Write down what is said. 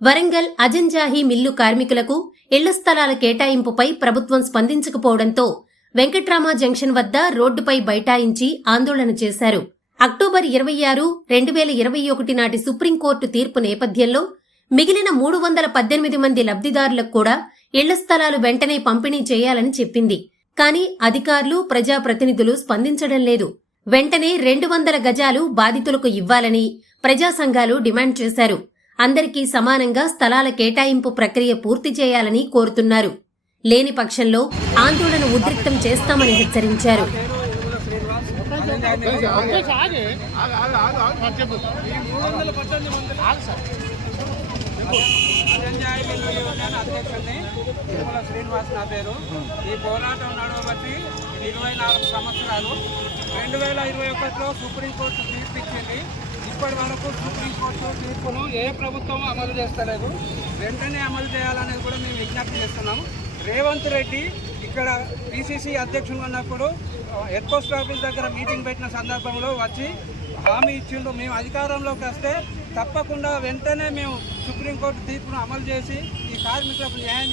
Warangal Azam Jahi mill కార్మికులకు ఇళ్ల స్థలాల కేటాయింపుపై ప్రభుత్వం స్పందించకపోవడంతో వెంకట్రామ జంక్షన్ వద్ద రోడ్డుపై బైఠాయించి ఆందోళన చేశారు. అక్టోబర్ 26, 2021 నాటి సుప్రీంకోర్టు తీర్పు నేపథ్యంలో మిగిలిన 318 మంది లబ్ధిదారులకు కూడా ఇళ్ల స్థలాలు వెంటనే పంపిణీ చేయాలని చెప్పింది. కానీ అధికారులు, ప్రజాప్రతినిధులు స్పందించడం లేదు. వెంటనే 200 గజాలు బాధితులకు ఇవ్వాలని ప్రజా సంఘాలు డిమాండ్ చేశారు. అందరికీ సమానంగా స్థలాల కేటాయింపు ప్రక్రియ పూర్తి చేయాలని కోరుతున్నారు. లేని పక్షంలో ఆందోళన ఉద్రిక్తం చేస్తామని హెచ్చరించారు. శ్రీనివాస్ నా పేరు. ఈ పోరాటం నడవబట్టి 24 సంవత్సరాలు. 2021లో సుప్రీంకోర్టు తీర్పు ఇచ్చింది. ఇప్పటి వరకు సుప్రీంకోర్టు తీర్పును ఏ ప్రభుత్వం అమలు చేస్తలేదు. వెంటనే అమలు చేయాలనేది కూడా మేము విజ్ఞప్తి చేస్తున్నాం. రేవంత్ రెడ్డి ఇక్కడ పిసిసి అధ్యక్షుడు ఉన్నప్పుడు హెడ్ పోస్ట్ ఆఫీస్ దగ్గర మీటింగ్ పెట్టిన సందర్భంలో వచ్చి హామీ ఇచ్చిండు, మేము అధికారంలోకి వస్తే తప్పకుండా వెంటనే మేము సుప్రీంకోర్టు తీర్పును అమలు చేసి ఈ కార్మికులకు న్యాయం